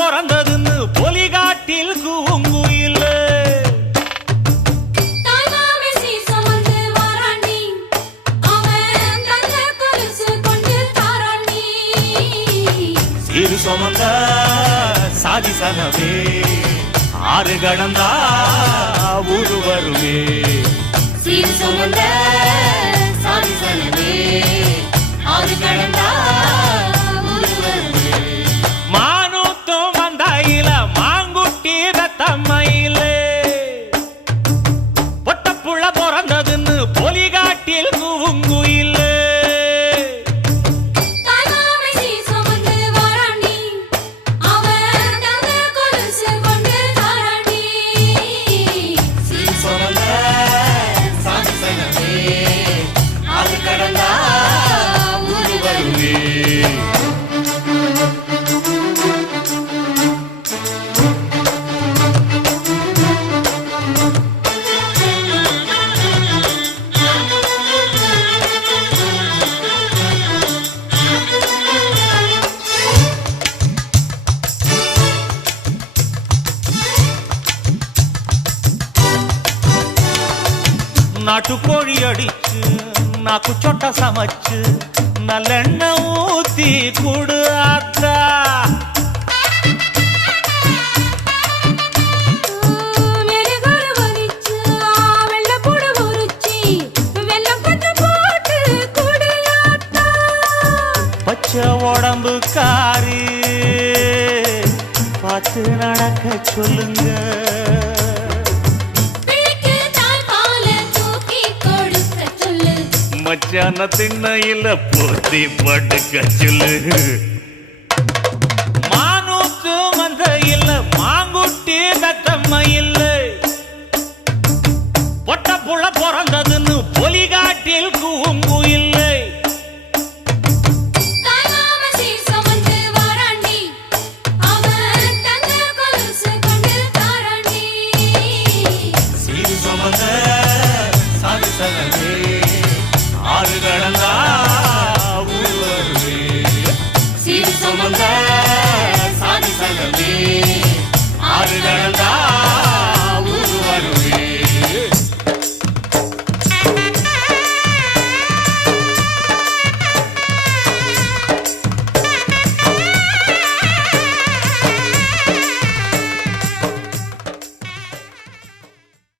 பிறந்ததுன்னு பொலிகாட்டில் கூங்குயில் சிறு சுமந்த சாதி சனவே ஆறு கடந்தா ஊரு வருவே சீர் சுமந்த சாதி சனவே ஆறு கடந்தா ஊரு வருவே மானூத்தும் வந்தாயில மாங்குட்டி ரத்தம்மையில பொட்டப்புள்ள பிறந்ததுன்னு பொலிகாட்டில் கூங்குயில் நாட்டுக்கோழி அடிச்சு நாக்கு சொட்ட சமைச்சு நல்லெண்ணெய் ஊத்தி குடு ஆத்தா பச்சை உடம்பு காரி பார்த்து நடக்க சொல்லுங்க மச்சான திண்ணையில போத்தி படுக்க சொல்லு மானூத்து மந்த இல்ல மாங்குட்டி தத்தம்ம இல்ல பொட்ட புள்ள பிறந்ததுன்னு பொலிகாட்டில் கூங்கு இல்லை